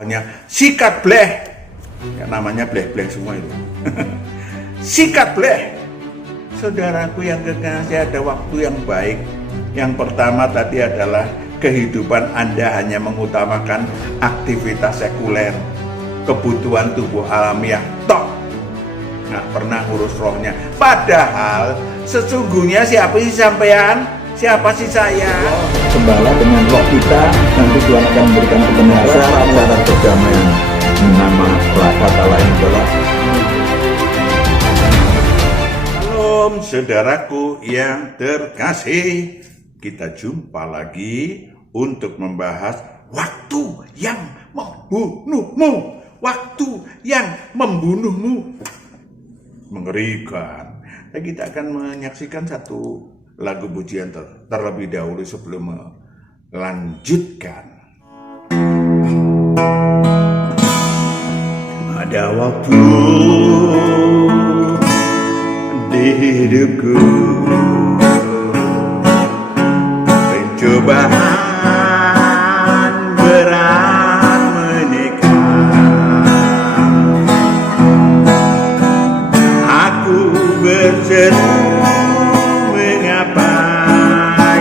Hanya sikat bleh, ya namanya bleh-bleh semua itu. Sikat bleh. Saudaraku yang kekasih, ada waktu yang baik. Yang pertama tadi adalah kehidupan Anda hanya mengutamakan aktivitas sekuler, kebutuhan tubuh alamiah, tok, nggak pernah ngurus rohnya. Padahal sesungguhnya siapa sih sampean? Siapa sih saya? Gembala dengan roh kita, nanti Tuhan akan memberikan kebenaran, cara perdamaian. Nama kata lain adalah Shalom saudaraku yang terkasih. Kita jumpa lagi untuk membahas waktu yang membunuhmu. Waktu yang membunuhmu. Mengerikan. Dan kita akan menyaksikan satu lagu pujian terlebih dahulu sebelum melanjutkan. Ada waktu di hidupku, pencobaan berat menekan. Aku berseru, mengapa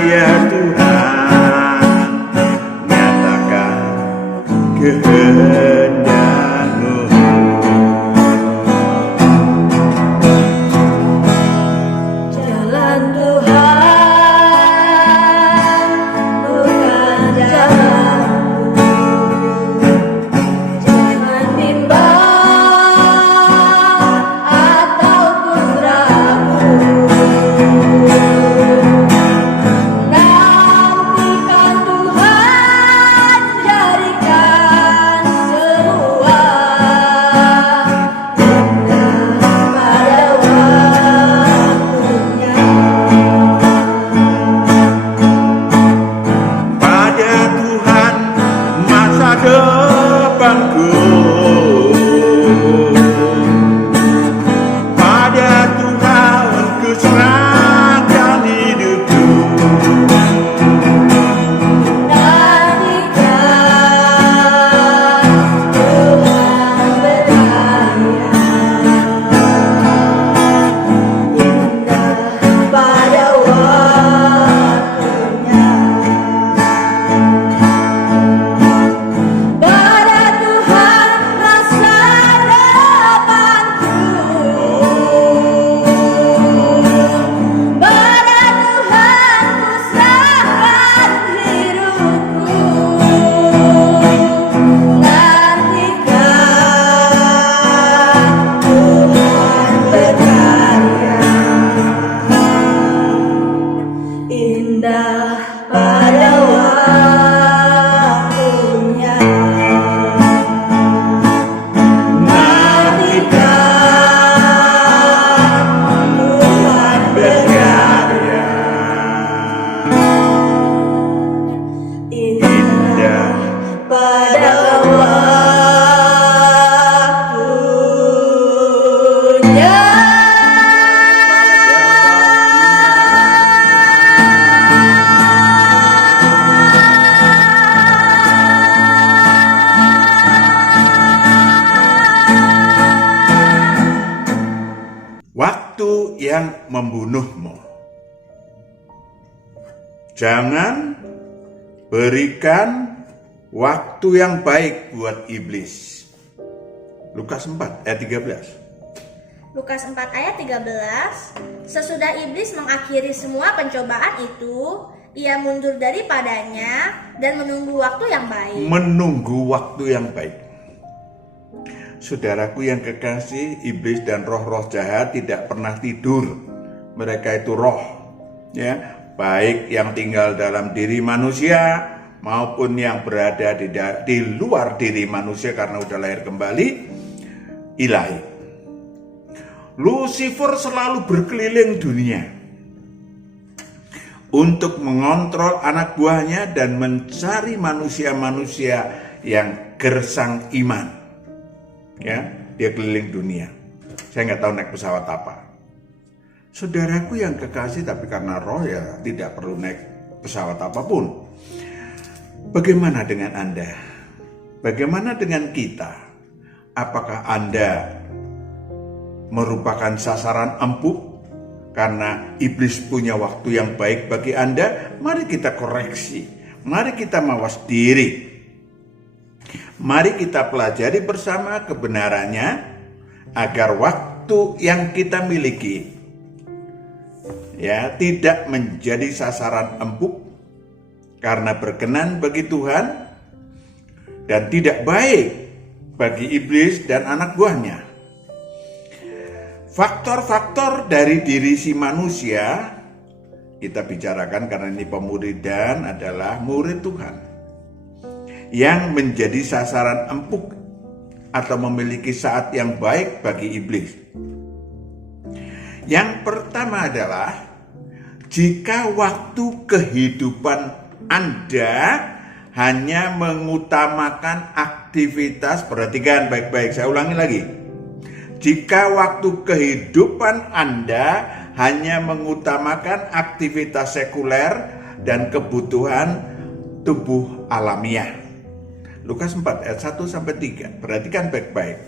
ya Tuhan, nyatakan kehendak-Mu. Jalan Tuhan bukan jalanku, jangan bimbang ataupun ragu. Nantikan Tuhan jadikan semua indah pada waktunya. Pada Tuhan masa depanku, pada Tuhan ku serahkan hidupku. Nantikan Tuhan berkarya, indah pada waktunya. Pada Tuhan masa depanku, pada Tuhan ku serahkan hidupku. Nantikan Tuhan berkarya, indah pada waktunya. Nantikan Tuhan berkarya, indah pada waktunya. Waktu yang membunuhmu. Jangan berikan waktu yang baik buat iblis. Lukas 4 ayat 13. Lukas 4 ayat 13, sesudah iblis mengakhiri semua pencobaan itu, ia mundur daripadanya dan menunggu waktu yang baik. Menunggu waktu yang baik. Saudaraku yang kekasih, iblis dan roh-roh jahat tidak pernah tidur. Mereka itu roh, ya, baik yang tinggal dalam diri manusia maupun yang berada di luar diri manusia karena udah lahir kembali, ilahi. Lucifer selalu berkeliling dunia untuk mengontrol anak buahnya dan mencari manusia-manusia yang gersang iman. Ya, dia keliling dunia. Saya nggak tahu naik pesawat apa. Saudaraku yang kekasih, tapi karena roh ya tidak perlu naik pesawat apapun. Bagaimana dengan Anda? Bagaimana dengan kita? Apakah Anda merupakan sasaran empuk karena iblis punya waktu yang baik bagi Anda? Mari kita koreksi, mari kita mawas diri, mari kita pelajari bersama kebenarannya agar waktu yang kita miliki tidak menjadi sasaran empuk karena berkenan bagi Tuhan dan tidak baik bagi iblis dan anak buahnya. Faktor-faktor dari diri si manusia kita bicarakan karena ini pemuridan adalah murid Tuhan yang menjadi sasaran empuk atau memiliki saat yang baik bagi iblis. Yang pertama adalah jika waktu kehidupan Anda hanya mengutamakan aktivitas, perhatikan baik-baik, saya ulangi lagi. Jika waktu kehidupan Anda hanya mengutamakan aktivitas sekuler dan kebutuhan tubuh alamiah. Lukas 4 ayat 1 sampai 3. Perhatikan baik-baik.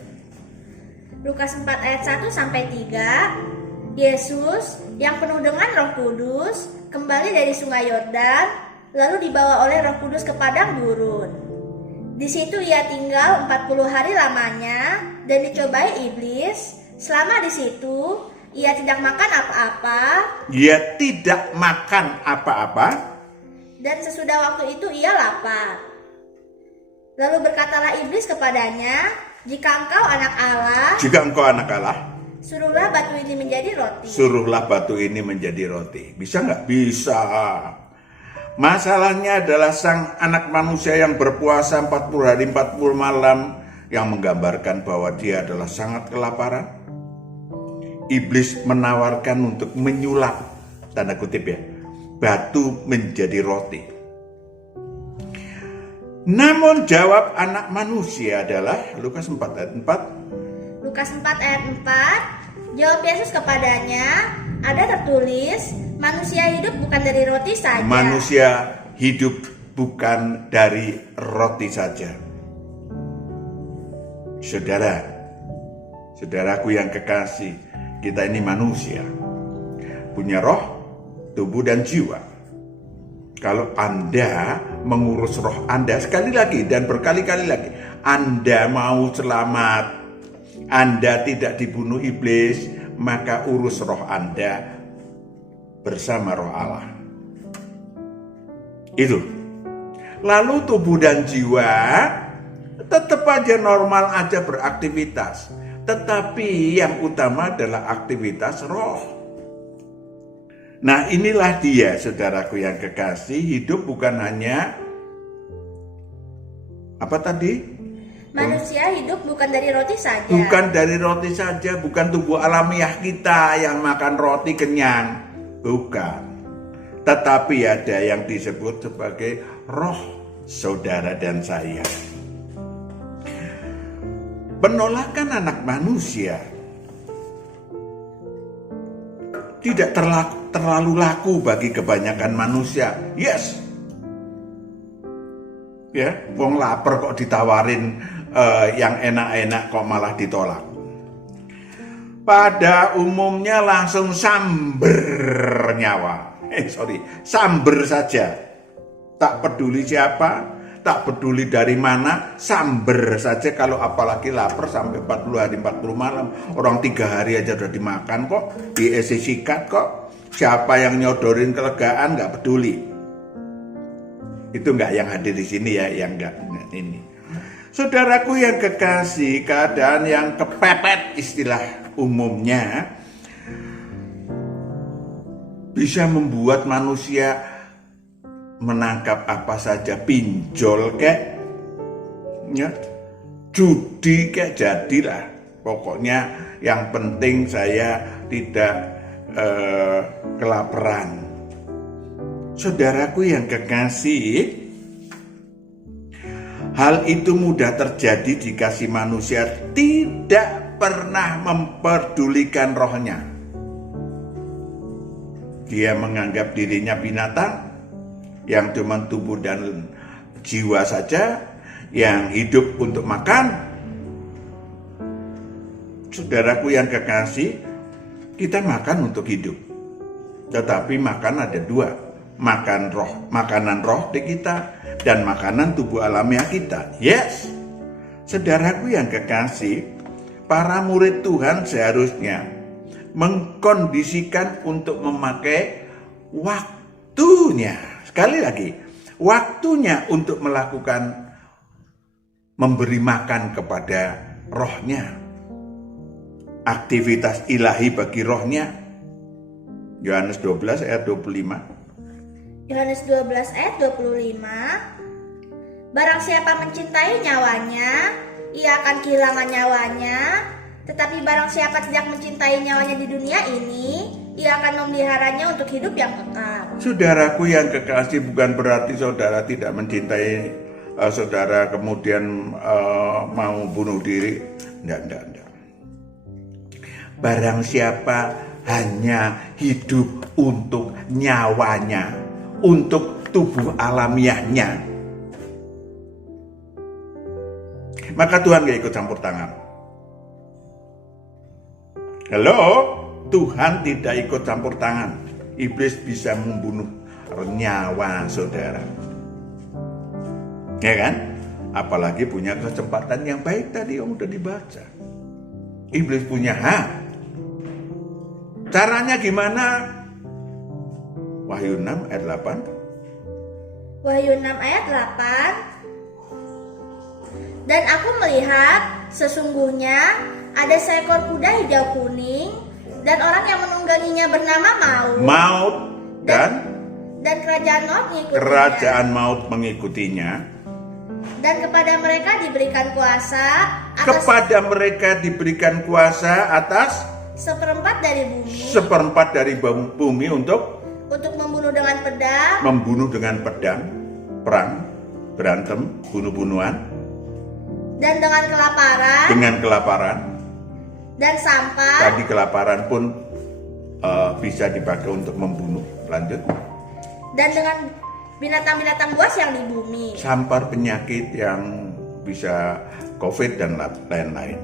Lukas 4 ayat 1 sampai 3. Yesus yang penuh dengan Roh Kudus kembali dari Sungai Yordan, lalu dibawa oleh Roh Kudus ke padang gurun. Di situ ia tinggal 40 hari lamanya dan dicobai iblis. Selama di situ ia tidak makan apa-apa. Ia tidak makan apa-apa. Dan sesudah waktu itu ia lapar. Lalu berkatalah iblis kepadanya, jika engkau anak Allah, suruhlah batu ini menjadi roti. Suruhlah batu ini menjadi roti. Bisa nggak? Bisa. Masalahnya adalah sang anak manusia yang berpuasa 40 hari 40 malam yang menggambarkan bahwa dia adalah sangat kelaparan. Iblis menawarkan untuk menyulap, tanda kutip batu menjadi roti. Namun jawab anak manusia adalah Lukas 4 ayat 4. Lukas 4 ayat 4, jawab Yesus kepadanya, ada tertulis, manusia hidup bukan dari roti saja. Manusia hidup bukan dari roti saja. Saudaraku yang kekasih, kita ini manusia, punya roh, tubuh dan jiwa. Kalau Anda mengurus roh Anda sekali lagi dan berkali-kali lagi, Anda mau selamat, Anda tidak dibunuh iblis, maka urus roh Anda bersama roh Allah. Itu. Lalu tubuh dan jiwa tetap aja normal aja beraktivitas. Tetapi yang utama adalah aktivitas roh. Nah, inilah dia, saudaraku yang kekasih, hidup bukan hanya apa tadi? Manusia hidup bukan dari roti saja. Bukan dari roti saja, bukan tubuh alamiah kita yang makan roti kenyang. Bukan. Tetapi ada yang disebut sebagai roh saudara dan saya. Penolakan anak manusia tidak terlalu laku bagi kebanyakan manusia. Yes. Ya, wong lapar kok ditawarin yang enak-enak kok malah ditolak. Pada umumnya langsung samber nyawa. Samber saja. Tak peduli siapa, tak peduli dari mana, samber saja. Kalau apalagi lapar sampai 40 hari 40 malam. Orang 3 hari aja udah dimakan kok, diisi sikat kok. Siapa yang nyodorin kelegaan gak peduli. Itu gak yang hadir di sini ya, yang gak ini. Saudaraku yang kekasih, keadaan yang kepepet istilah umumnya bisa membuat manusia menangkap apa saja, pinjol kek, ya, judi kek, jadilah. Pokoknya yang penting saya tidak kelaparan. Saudaraku yang kekasih, hal itu mudah terjadi jika si manusia tidak pernah memperdulikan rohnya. Dia menganggap dirinya binatang yang cuma tubuh dan jiwa saja, yang hidup untuk makan. Saudaraku yang kekasih, kita makan untuk hidup. Tetapi makan ada dua, makanan roh di kita dan makanan tubuh alamiah kita. Yes, saudaraku yang kekasih, para murid Tuhan seharusnya mengkondisikan untuk memakai waktunya. Sekali lagi, waktunya untuk melakukan memberi makan kepada rohnya. Aktivitas ilahi bagi rohnya. Yohanes 12 ayat 25. Yohanes 12 ayat 25. Barang siapa mencintai nyawanya, ia akan kehilangan nyawanya. Tetapi barang siapa tidak mencintai nyawanya di dunia ini, ia akan memeliharanya untuk hidup yang kekal. Saudaraku yang kekasih, bukan berarti saudara tidak mencintai saudara kemudian mau bunuh diri. Tidak. Barang siapa hanya hidup untuk nyawanya, untuk tubuh alamiahnya, maka Tuhan gak ikut campur tangan. Halo, Tuhan tidak ikut campur tangan. Iblis bisa membunuh nyawa saudara, ya kan? Apalagi punya kesempatan yang baik tadi yang udah dibaca. Iblis punya hak. Caranya gimana? Wahyu 6 ayat 8. Wahyu 6 ayat 8. Dan aku melihat sesungguhnya ada seekor kuda hijau kuning dan orang yang menungganginya bernama Maut. Dan kerajaan maut mengikutinya. Dan kepada mereka diberikan kuasa atas seperempat dari bumi untuk membunuh dengan pedang, perang, berantem, bunuh-bunuhan, dan dengan kelaparan. Dan sampah. Tadi kelaparan pun bisa dipakai untuk membunuh. Lanjut. Dan dengan binatang-binatang buas yang di bumi. Sampar penyakit yang bisa COVID dan lain-lain.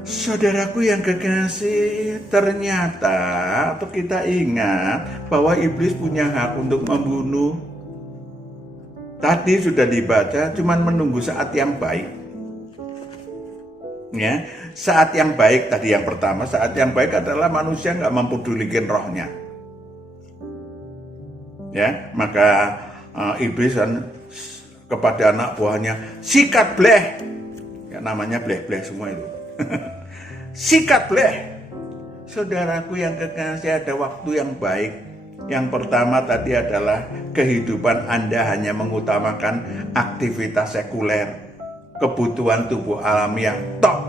Saudaraku yang kekasih, ternyata atau kita ingat bahwa iblis punya hak untuk membunuh. Tadi sudah dibaca, cuman menunggu saat yang baik. Ya, saat yang baik tadi yang pertama, saat yang baik adalah manusia nggak mempedulikan rohnya. Ya, maka iblis kepada anak buahnya, sikat bleh. Ya, namanya bleh-bleh semua itu. Sikat bleh. Saudaraku yang kekasih, ada waktu yang baik. Yang pertama tadi adalah kehidupan Anda hanya mengutamakan aktivitas sekuler, kebutuhan tubuh alamiah tok,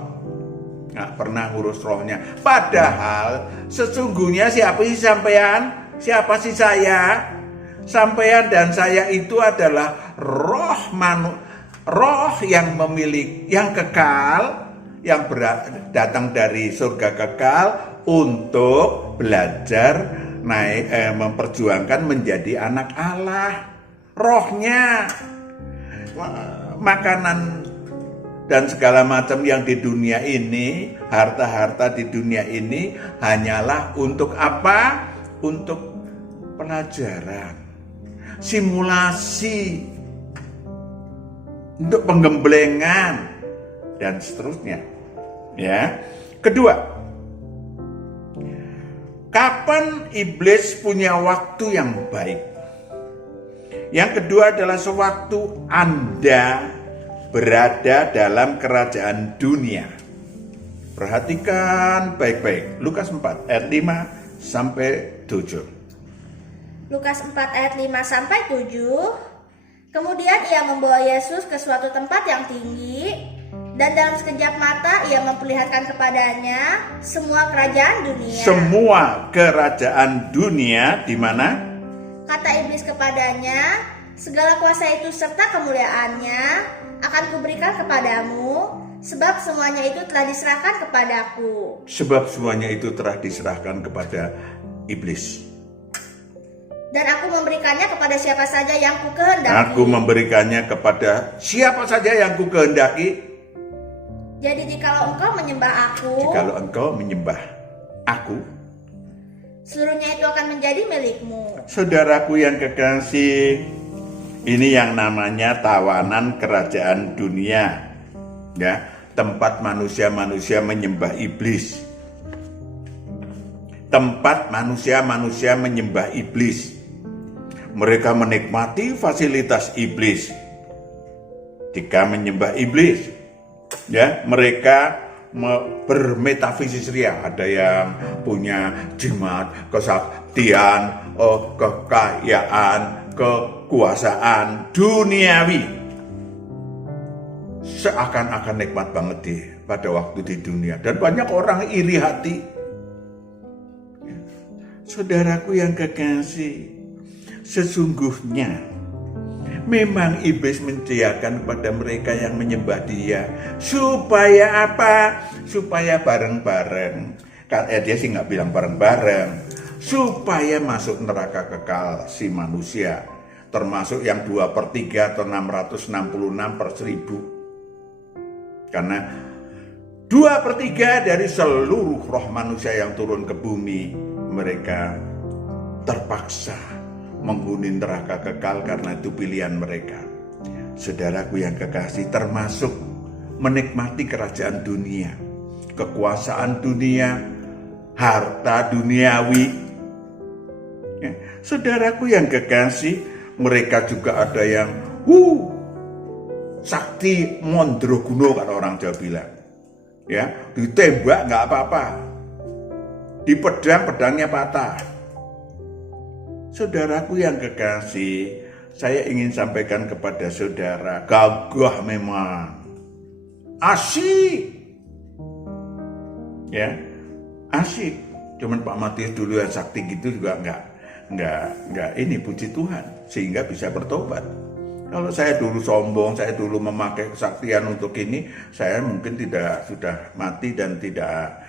nggak pernah ngurus rohnya. Padahal sesungguhnya siapa sih saya? Sampean dan saya itu adalah roh yang memiliki, yang kekal, yang datang dari surga kekal untuk belajar memperjuangkan menjadi anak Allah. Rohnya, makanan dan segala macam yang di dunia ini, harta-harta di dunia ini hanyalah untuk apa? Untuk pelajaran, simulasi, untuk penggemblengan dan seterusnya. Ya. Kedua, kapan iblis punya waktu yang baik? Yang kedua adalah sewaktu Anda berada dalam kerajaan dunia. Perhatikan baik-baik. Lukas 4 ayat 5 sampai 7. Lukas 4 ayat 5 sampai 7. Kemudian ia membawa Yesus ke suatu tempat yang tinggi, dan dalam sekejap mata ia memperlihatkan kepadanya semua kerajaan dunia. Semua kerajaan dunia di mana? Kata iblis kepadanya, segala kuasa itu serta kemuliaannya akan kuberikan kepadamu, sebab semuanya itu telah diserahkan kepadaku. Sebab semuanya itu telah diserahkan kepada iblis. Dan aku memberikannya kepada siapa saja yang kukehendaki. Aku memberikannya kepada siapa saja yang kukehendaki. Jadi jikalau engkau menyembah aku, Jikalau engkau menyembah aku, seluruhnya itu akan menjadi milikmu. saudaraku yang kekasih, ini yang namanya tawanan kerajaan dunia. Ya, tempat manusia-manusia menyembah iblis. Tempat manusia-manusia menyembah iblis. Mereka menikmati fasilitas iblis. Jika menyembah iblis, ya, mereka bermetafisis ria. Ada yang punya jimat, kesaktian, kekayaan, kekuasaan duniawi. Seakan-akan nikmat banget deh pada waktu di dunia. Dan banyak orang iri hati. Saudaraku yang kekasih, sesungguhnya memang iblis menyediakan kepada mereka yang menyembah dia. Supaya apa? Supaya bareng-bareng. Dia sih nggak bilang bareng-bareng. Supaya masuk neraka kekal si manusia. Termasuk yang 2/3 atau 666/1000. Karena 2/3 dari seluruh roh manusia yang turun ke bumi, mereka terpaksa menghuni neraka kekal karena itu pilihan mereka. Saudaraku yang kekasih, termasuk menikmati kerajaan dunia, kekuasaan dunia, harta duniawi. Ya, saudaraku yang kekasih, mereka juga ada yang sakti mondroguno kata orang Jawa bilang. Ya, ditembak nggak apa-apa, di pedangnya patah. Saudaraku yang kekasih, saya ingin sampaikan kepada saudara, gagah memang, asik, ya, asik. Cuman Pak Matius dulu yang sakti gitu juga nggak ini, puji Tuhan, sehingga bisa bertobat. Kalau saya dulu sombong, saya dulu memakai kesaktian untuk ini, saya mungkin sudah mati dan tidak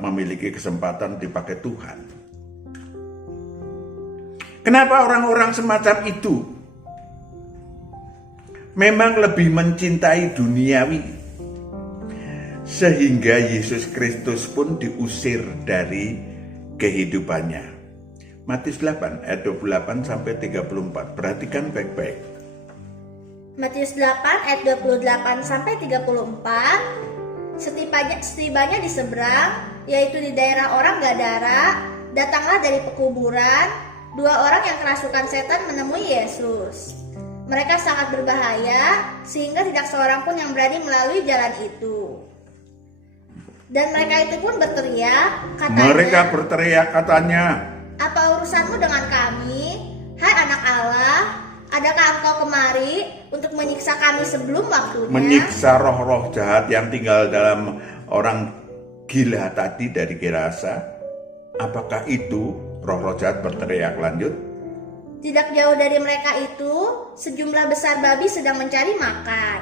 memiliki kesempatan dipakai Tuhan. Kenapa orang-orang semacam itu memang lebih mencintai duniawi, sehingga Yesus Kristus pun diusir dari kehidupannya. Matius 8 ayat 28 sampai 34. Perhatikan baik-baik. Matius 8 ayat 28 sampai 34. Setibanya di seberang, yaitu di daerah orang Gadara, datanglah dari pekuburan 2 orang yang kerasukan setan menemui Yesus. Mereka sangat berbahaya sehingga tidak seorang pun yang berani melalui jalan itu. Dan mereka itu pun berteriak, katanya, "Apa urusanmu dengan kami, hai anak Allah? Adakah engkau kemari untuk menyiksa kami sebelum waktunya?" Menyiksa roh-roh jahat yang tinggal dalam orang gila tadi dari Gerasa. Apakah itu roh-roh jahat berteriak lanjut? Tidak jauh dari mereka itu, sejumlah besar babi sedang mencari makan.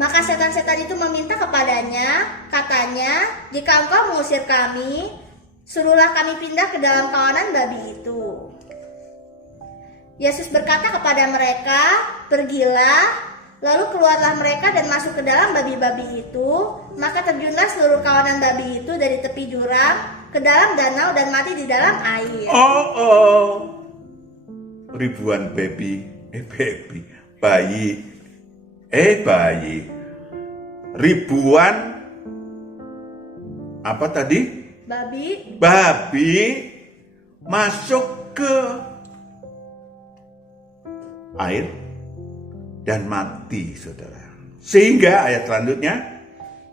Maka setan-setan itu meminta kepadanya, katanya, "Jika engkau mengusir kami, suruhlah kami pindah ke dalam kawanan babi itu." Yesus berkata kepada mereka, "Pergilah." Lalu keluarlah mereka dan masuk ke dalam babi-babi itu. Maka terjunlah seluruh kawanan babi itu dari tepi jurang ke dalam danau dan mati di dalam air. Ribuan bayi. Ribuan apa tadi? Babi masuk ke air dan mati, saudara. Sehingga ayat selanjutnya,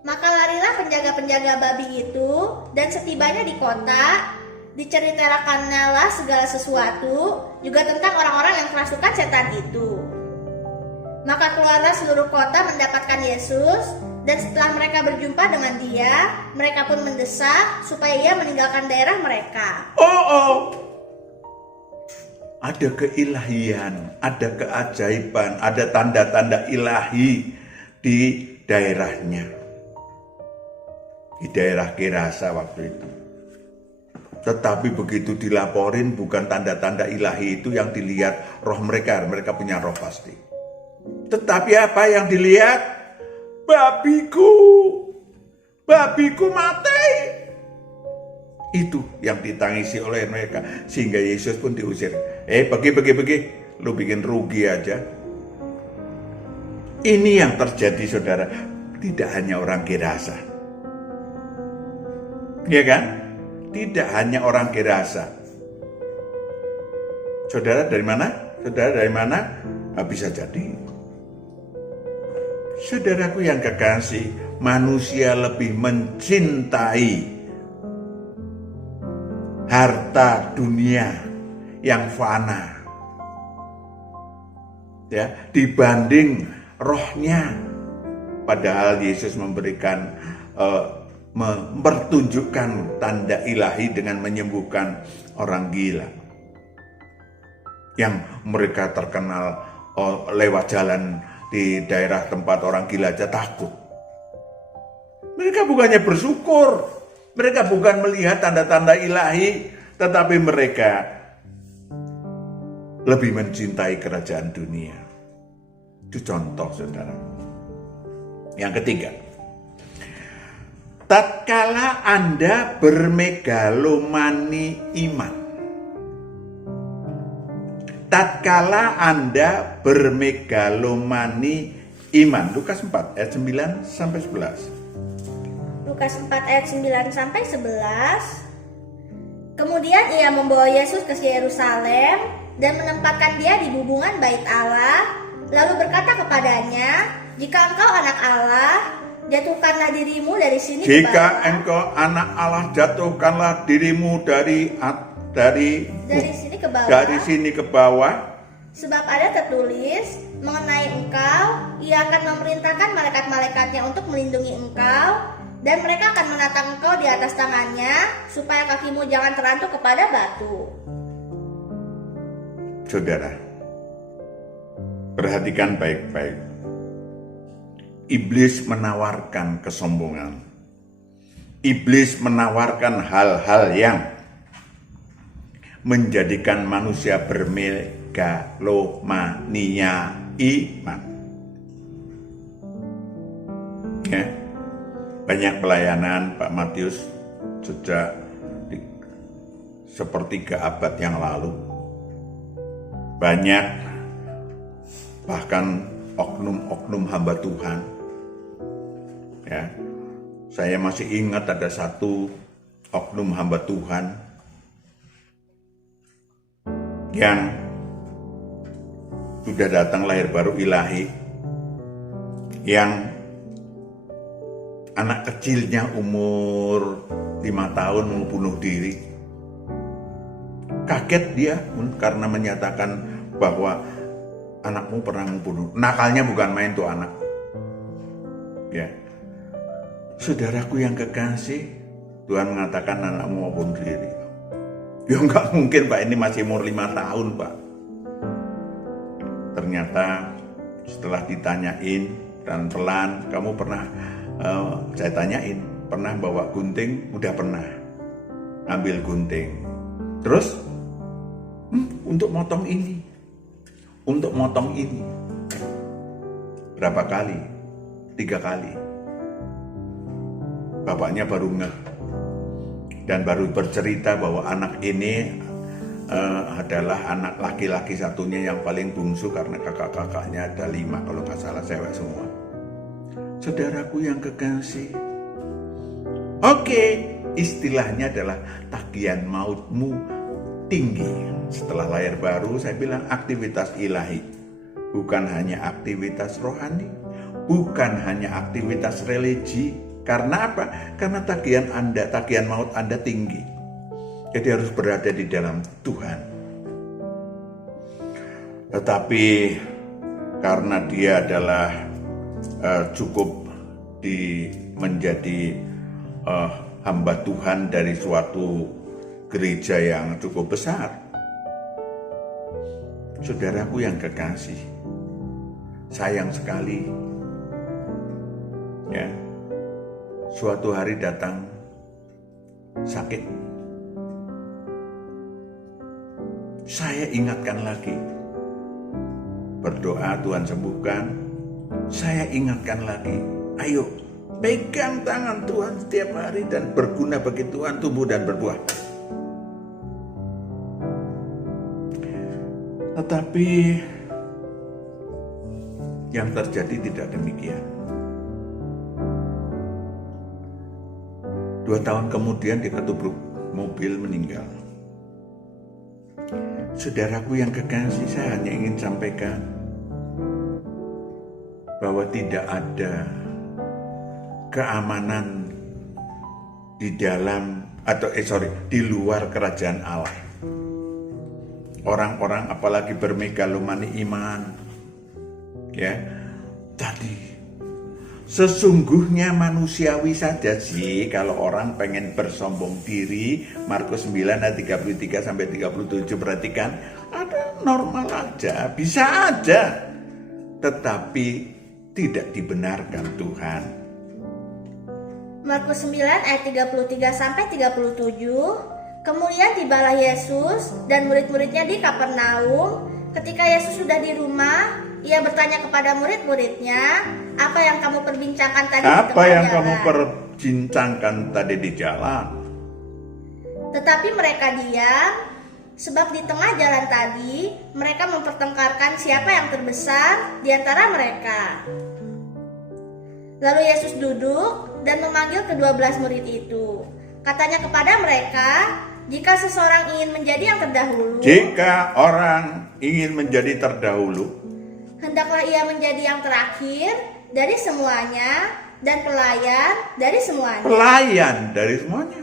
maka larilah penjaga-penjaga babi itu, dan setibanya di kota, diceritakanlah segala sesuatu, juga tentang orang-orang yang kerasukan setan itu. Maka keluarlah seluruh kota mendapatkan Yesus, dan setelah mereka berjumpa dengan dia, mereka pun mendesak supaya ia meninggalkan daerah mereka. Ada keilahian, ada keajaiban, ada tanda-tanda ilahi di daerahnya. Di daerah Gerasa waktu itu. Tetapi begitu dilaporin, bukan tanda-tanda ilahi itu yang dilihat roh mereka punya roh pasti. Tetapi apa yang dilihat? Babiku mati. Itu yang ditangisi oleh mereka, sehingga Yesus pun diusir. Pergi, lu bikin rugi aja. Ini yang terjadi, saudara, tidak hanya orang Gerasa. Ya kan? Tidak hanya orang Gerasa. Saudara dari mana? Bisa jadi. Saudaraku yang kekasih, manusia lebih mencintai harta dunia yang fana, ya, dibanding rohnya. Padahal Yesus memberikan mempertunjukkan tanda ilahi dengan menyembuhkan orang gila yang mereka terkenal lewat jalan di daerah tempat orang gila aja takut. Mereka bukannya bersyukur, mereka bukan melihat tanda-tanda ilahi, tetapi mereka lebih mencintai kerajaan dunia. Itu contoh, saudara. Yang ketiga, tatkala Anda bermegalomani iman. Tatkala Anda bermegalomani iman. Lukas 4 ayat 9 sampai 11. Lukas 4 ayat 9 sampai 11. Kemudian ia membawa Yesus ke Yerusalem dan menempatkan dia di bubungan bait Allah, lalu berkata kepadanya, "Jika engkau anak Allah, jatuhkanlah dirimu dari sini ke bawah." Jika engkau anak Allah, jatuhkanlah dirimu dari sini ke bawah. Sebab ada tertulis mengenai engkau, ia akan memerintahkan malaikat-malaikatnya untuk melindungi engkau, dan mereka akan menatang engkau di atas tangannya, supaya kakimu jangan terantuk kepada batu. Saudara, perhatikan baik-baik. Iblis menawarkan kesombongan. Iblis menawarkan hal-hal yang menjadikan manusia bermegalomania iman. Ya. Banyak pelayanan Pak Matius sejak sepertiga abad yang lalu. Banyak bahkan oknum-oknum hamba Tuhan. Ya, saya masih ingat ada satu oknum hamba Tuhan yang sudah datang lahir baru ilahi, yang anak kecilnya umur 5 tahun mau bunuh diri. Kaget dia karena menyatakan bahwa anakmu pernah membunuh. Nakalnya bukan main tuh anak. Ya, saudaraku yang kekasih, Tuhan mengatakan anakmu mau bunuh diri. Ya nggak mungkin Pak, ini masih umur 5 tahun Pak. Ternyata setelah ditanyain dan pelan, kamu pernah, saya tanyain, pernah bawa gunting? Udah pernah. Ambil gunting. Terus, untuk motong ini. Untuk motong ini. Berapa kali? 3 kali. Bapaknya baru ngeh. Dan baru bercerita bahwa anak ini adalah anak laki-laki satunya yang paling bungsu, karena kakak-kakaknya ada 5 kalau nggak salah, cewek semua. Saudaraku yang kekasih, oke, istilahnya adalah tagihan mautmu tinggi. Setelah lahir baru, saya bilang aktivitas ilahi, bukan hanya aktivitas rohani, bukan hanya aktivitas religi. Karena apa? Karena tagihan maut Anda tinggi. Jadi harus berada di dalam Tuhan. Tetapi karena dia adalah cukup menjadi hamba Tuhan dari suatu gereja yang cukup besar, saudaraku yang kekasih, sayang sekali, ya, suatu hari datang sakit saya ingatkan lagi. Berdoa Tuhan sembuhkan, saya ingatkan lagi. Ayo, pegang tangan Tuhan setiap hari dan berguna bagi Tuhan, tumbuh dan berbuah. Tetapi yang terjadi tidak demikian. 2 tahun kemudian dia ketubruk mobil, meninggal. Saudaraku yang kekasih, saya hanya ingin sampaikan bahwa tidak ada keamanan di dalam di luar kerajaan Allah. Orang-orang apalagi bermegalomani iman, ya, tadi sesungguhnya manusiawi saja sih kalau orang pengen bersombong diri. Markus 9 ayat 33 sampai 37, perhatikan, ada normal aja, bisa aja, tetapi tidak dibenarkan Tuhan. Markus 9 ayat 33 sampai 37. Kemudian tibalah Yesus dan murid-muridnya di Kapernaum. Ketika Yesus sudah di rumah, ia bertanya kepada murid-muridnya, apa yang kamu perbincangkan tadi di tengah jalan? Apa yang kamu perbincangkan tadi di jalan? Tetapi mereka diam, sebab di tengah jalan tadi mereka mempertengkarkan siapa yang terbesar di antara mereka. Lalu Yesus duduk dan memanggil ke-12 murid itu. Katanya kepada mereka, jika seseorang ingin menjadi yang terdahulu, jika orang ingin menjadi terdahulu, hendaklah ia menjadi yang terakhir dari semuanya dan pelayan dari semuanya. Pelayan dari semuanya.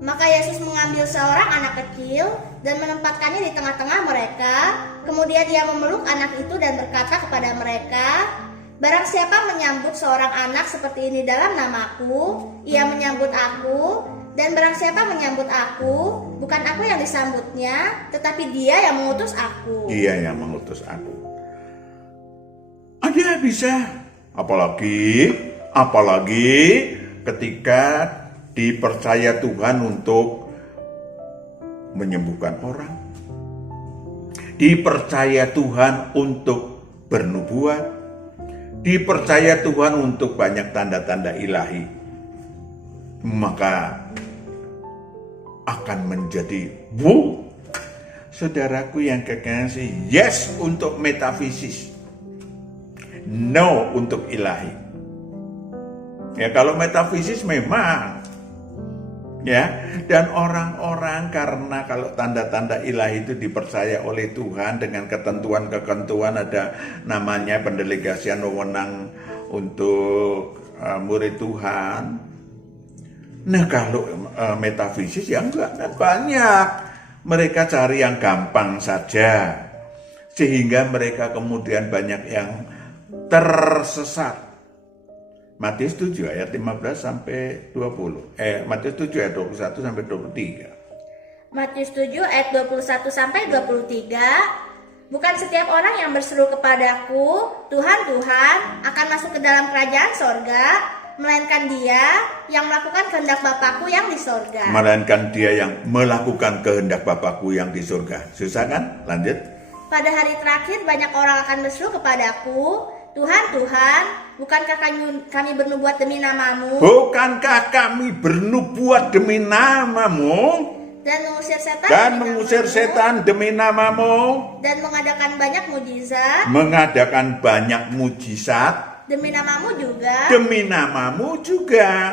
Maka Yesus mengambil seorang anak kecil dan menempatkannya di tengah-tengah mereka. Kemudian ia memeluk anak itu dan berkata kepada mereka, barang siapa menyambut seorang anak seperti ini dalam namaku, ia menyambut aku. Dan barang siapa menyambut aku, bukan aku yang disambutnya, tetapi dia yang mengutus aku. Dia yang mengutus aku. Ada bisa, apalagi ketika dipercaya Tuhan untuk menyembuhkan orang, dipercaya Tuhan untuk bernubuat, dipercaya Tuhan untuk banyak tanda-tanda ilahi, maka akan menjadi saudaraku yang kekasih, yes untuk metafisis, no untuk ilahi. Ya, kalau metafisis memang, ya, dan orang-orang karena kalau tanda-tanda ilahi itu dipercaya oleh Tuhan dengan ketentuan-ketentuan, ada namanya pendelegasian wewenang untuk murid Tuhan. Nah, kalau metafisis ya enggak banyak. Mereka cari yang gampang saja, sehingga mereka kemudian banyak yang tersesat. Matius 7 ayat 15 sampai 20. Matius 7 ayat 21 sampai 23. Matius 7 ayat 21 sampai 23. Bukan setiap orang yang berseru kepadaku, Tuhan, Tuhan, akan masuk ke dalam kerajaan sorga, melainkan dia yang melakukan kehendak Bapakku yang di sorga. Melainkan dia yang melakukan kehendak Bapakku yang di surga. Susah kan? Lanjut. Pada hari terakhir banyak orang akan berseru kepadaku, Tuhan, Tuhan, bukankah kami bernubuat demi namamu? Bukankah kami bernubuat demi namamu? Dan mengusir setan demi namamu? Dan mengadakan banyak mujizat. Mengadakan banyak mujizat. Demi namamu juga. Demi namamu juga.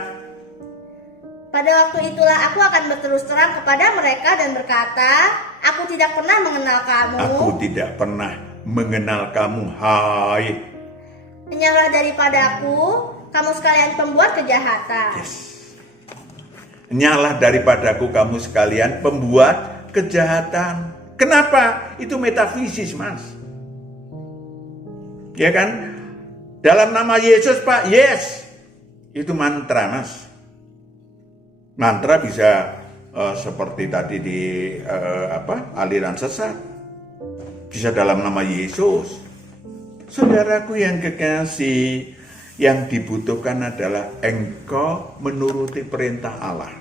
Pada waktu itulah aku akan berterus terang kepada mereka dan berkata, aku tidak pernah mengenal kamu. Aku tidak pernah mengenal kamu, hai. Enyahlah daripadaku, kamu sekalian pembuat kejahatan. Yes. Enyahlah daripadaku, kamu sekalian pembuat kejahatan. Kenapa? Itu metafisis, Mas. Ya kan? Dalam nama Yesus, Pak, yes. Itu mantra, Mas. Mantra bisa seperti tadi di aliran sesat. Bisa dalam nama Yesus. Saudaraku yang kekasih, yang dibutuhkan adalah engkau menuruti perintah Allah.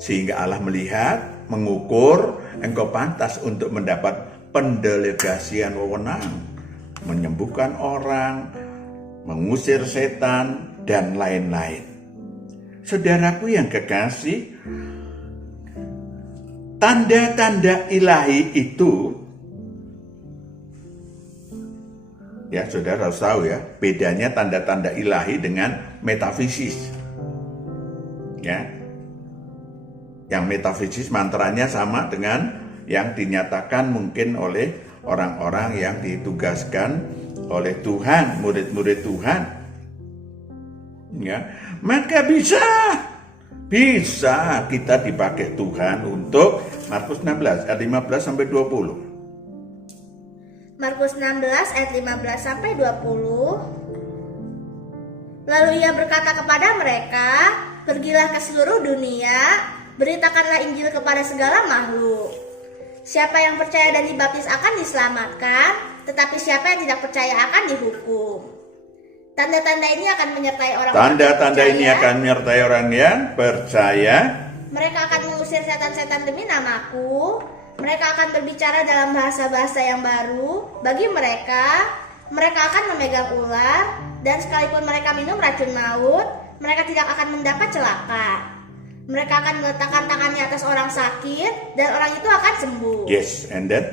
Sehingga Allah melihat, mengukur, engkau pantas untuk mendapat pendelegasian wewenang, menyembuhkan orang, mengusir setan, dan lain-lain. Saudaraku yang kekasih, tanda-tanda ilahi itu, ya saudara harus tahu ya, bedanya tanda-tanda ilahi dengan metafisis. Ya, yang metafisis mantranya sama dengan yang dinyatakan mungkin oleh orang-orang yang ditugaskan oleh Tuhan, murid-murid Tuhan. Ya, maka bisa kita dipakai Tuhan untuk Markus 16 ayat 15 sampai 20. Markus 16 ayat 15 sampai 20. Lalu ia berkata kepada mereka, pergilah ke seluruh dunia, beritakanlah Injil kepada segala makhluk. Siapa yang percaya dan dibaptis akan diselamatkan, tetapi siapa yang tidak percaya akan dihukum. Tanda-tanda ini akan menyertai orang-orang Tanda-tanda ini akan menyertai orang yang percaya. Mereka akan mengusir setan-setan demi namaku. Mereka akan berbicara dalam bahasa-bahasa yang baru. Bagi mereka akan memegang ular, dan sekalipun mereka minum racun maut, mereka tidak akan mendapat celaka. Mereka akan meletakkan tangannya atas orang sakit, dan orang itu akan sembuh. Yes, and then?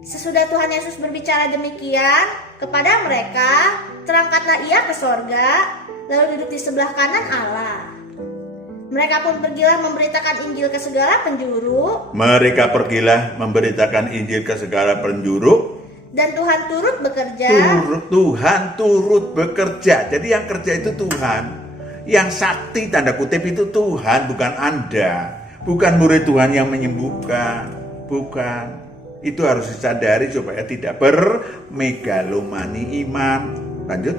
Sesudah Tuhan Yesus berbicara demikian kepada mereka, terangkatlah ia ke sorga, lalu duduk di sebelah kanan Allah. Mereka pun pergilah memberitakan Injil ke segala penjuru. Dan Tuhan turut bekerja. Tuhan turut bekerja. Jadi yang kerja itu Tuhan. Yang sakti tanda kutip itu Tuhan, bukan Anda. Bukan murid Tuhan yang menyembuhkan. Bukan. Itu harus disadari supaya tidak bermegalomani iman. Lanjut.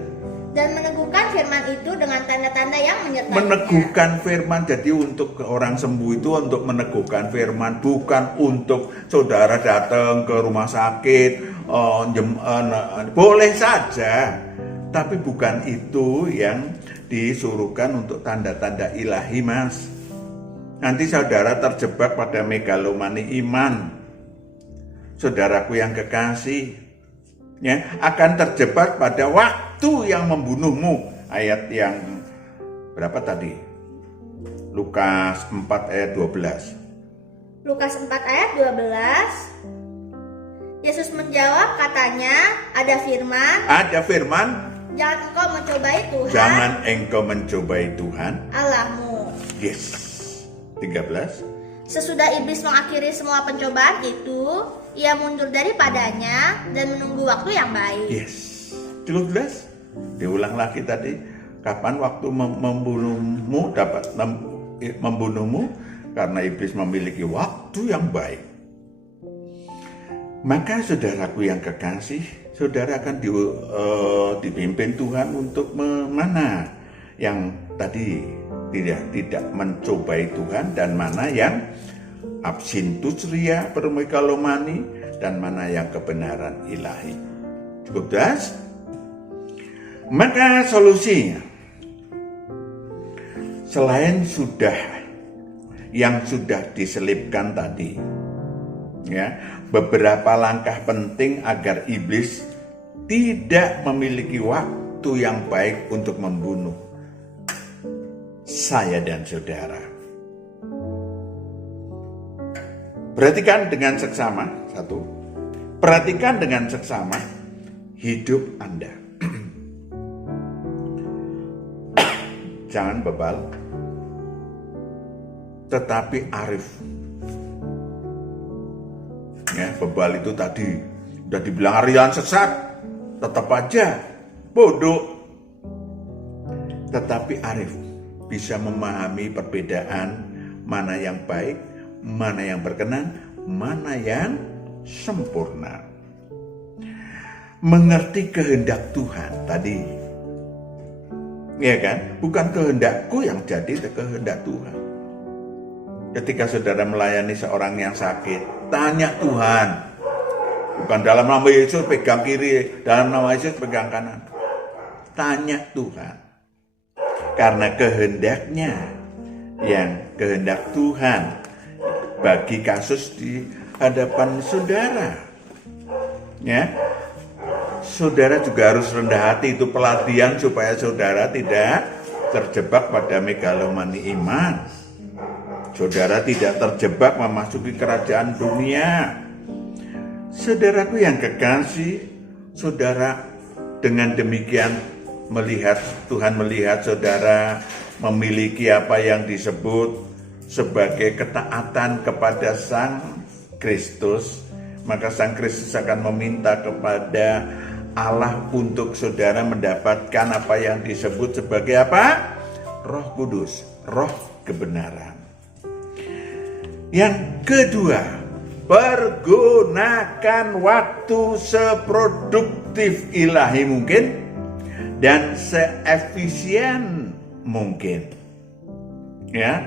Dan meneguhkan firman itu dengan tanda-tanda yang menyertainya. Meneguhkan firman, jadi untuk orang sembuh itu untuk meneguhkan firman, bukan untuk saudara datang ke rumah sakit, boleh saja, tapi bukan itu yang disuruhkan untuk tanda-tanda ilahi, Mas. Nanti saudara terjebak pada megalomani iman. Saudaraku yang kekasih, ya, akan terjebak pada waktu yang membunuhmu. Ayat yang berapa tadi? Lukas 4 ayat 12. Lukas 4 ayat 12. Yesus menjawab katanya, ada firman, jangan engkau mencobai Tuhan, jangan engkau mencobai Tuhan Allahmu. Yes. 13. Sesudah iblis mengakhiri semua pencobaan itu, ia mundur daripadanya dan menunggu waktu yang baik. Yes. 13. Diulang lagi tadi. Kapan waktu membunuhmu dapat membunuhmu? Karena iblis memiliki waktu yang baik. Maka saudaraku yang kekasih, saudara akan dipimpin Tuhan untuk mana yang tadi tidak mencobai Tuhan, dan mana yang absintus ria permegalomani, dan mana yang kebenaran ilahi. Cukup jelas? Maka solusinya, selain yang sudah diselipkan tadi, ya, beberapa langkah penting agar iblis tidak memiliki waktu yang baik untuk membunuh saya dan saudara. Perhatikan dengan seksama, perhatikan dengan seksama hidup Anda. Jangan bebal, tetapi arif. Ya, bebal itu tadi udah dibilang arian sesat, tetap aja bodoh. Tetapi arif bisa memahami perbedaan mana yang baik, mana yang berkenan, mana yang sempurna. Mengerti kehendak Tuhan tadi, ya kan? Bukan kehendakku yang jadi, kehendak Tuhan. Ketika saudara melayani seorang yang sakit, tanya Tuhan. Bukan dalam nama Yesus pegang kiri, dalam nama Yesus pegang kanan. Tanya Tuhan. Karena kehendaknya yang kehendak Tuhan bagi kasus di hadapan saudara. Ya, saudara juga harus rendah hati, itu pelatihan supaya saudara tidak terjebak pada megalomani iman. Saudara tidak terjebak memasuki kerajaan dunia. Saudaraku yang kekasih, saudara dengan demikian Tuhan melihat saudara memiliki apa yang disebut sebagai ketaatan kepada Sang Kristus, maka Sang Kristus akan meminta kepada Allah untuk saudara mendapatkan apa yang disebut sebagai apa? Roh Kudus, roh kebenaran. Yang kedua, pergunakan waktu seproduktif ilahi mungkin dan seefisien mungkin. Ya,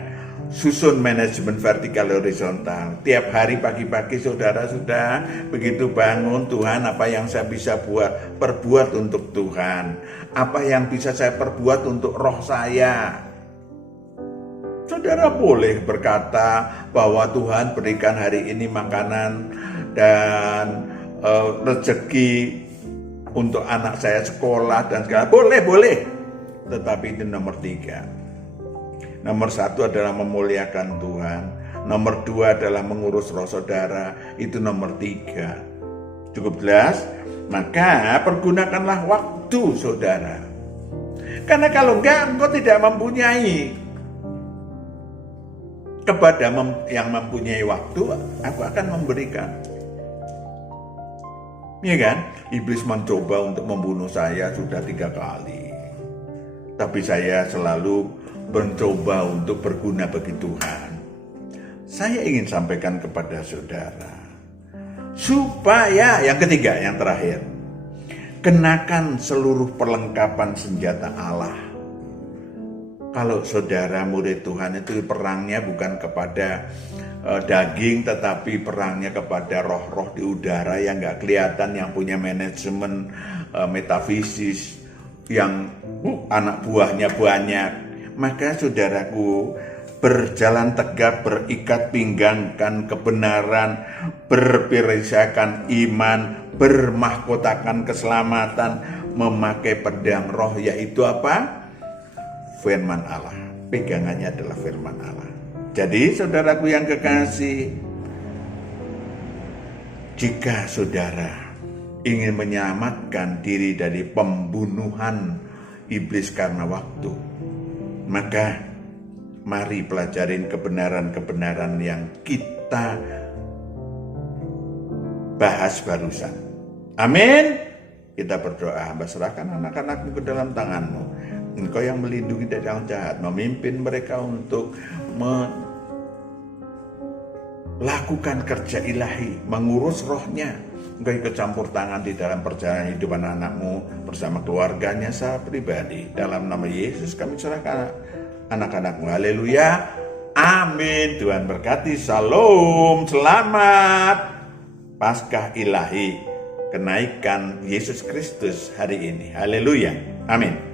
susun manajemen vertikal horizontal. Tiap hari pagi-pagi saudara sudah begitu bangun, Tuhan apa yang saya bisa perbuat untuk Tuhan? Apa yang bisa saya perbuat untuk roh saya? Saudara boleh berkata bahwa Tuhan berikan hari ini makanan dan rezeki untuk anak saya sekolah dan segala. Boleh. Tetapi itu nomor 3. Nomor 1 adalah memuliakan Tuhan. Nomor 2 adalah mengurus roh saudara. Itu nomor 3. Cukup jelas? Maka pergunakanlah waktu saudara. Karena kalau enggak, engkau tidak mempunyai. Kepada yang mempunyai waktu, aku akan memberikan. Iya kan? Iblis mencoba untuk membunuh saya sudah 3 kali. Tapi saya selalu mencoba untuk berguna bagi Tuhan. Saya ingin sampaikan kepada saudara, supaya yang ketiga, yang terakhir, kenakan seluruh perlengkapan senjata Allah. Kalau saudara murid Tuhan itu perangnya bukan kepada daging, tetapi perangnya kepada roh-roh di udara yang gak kelihatan, yang punya manajemen metafisis, yang anak buahnya banyak. Maka saudaraku, berjalan tegap, berikat pinggangkan kebenaran, berperisakan iman, bermahkotakan keselamatan, memakai pedang roh, yaitu apa? Firman Allah. Pegangannya adalah firman Allah. Jadi saudaraku yang kekasih, jika saudara ingin menyelamatkan diri dari pembunuhan iblis karena waktu, maka mari pelajarin kebenaran-kebenaran yang kita bahas barusan. Amin. Kita berdoa, Hamba serahkan anak-anakmu ke dalam tanganmu. Engkau yang melindungi dari orang jahat, memimpin mereka untuk melakukan kerja ilahi, mengurus rohnya. Engkau ikut campur tangan di dalam perjalanan hidup anak-anakmu bersama keluarganya secara pribadi. Dalam nama Yesus kami serahkan anak-anakmu. Haleluya. Amin. Tuhan berkati. Shalom. Selamat Paskah ilahi, kenaikan Yesus Kristus hari ini. Haleluya. Amin.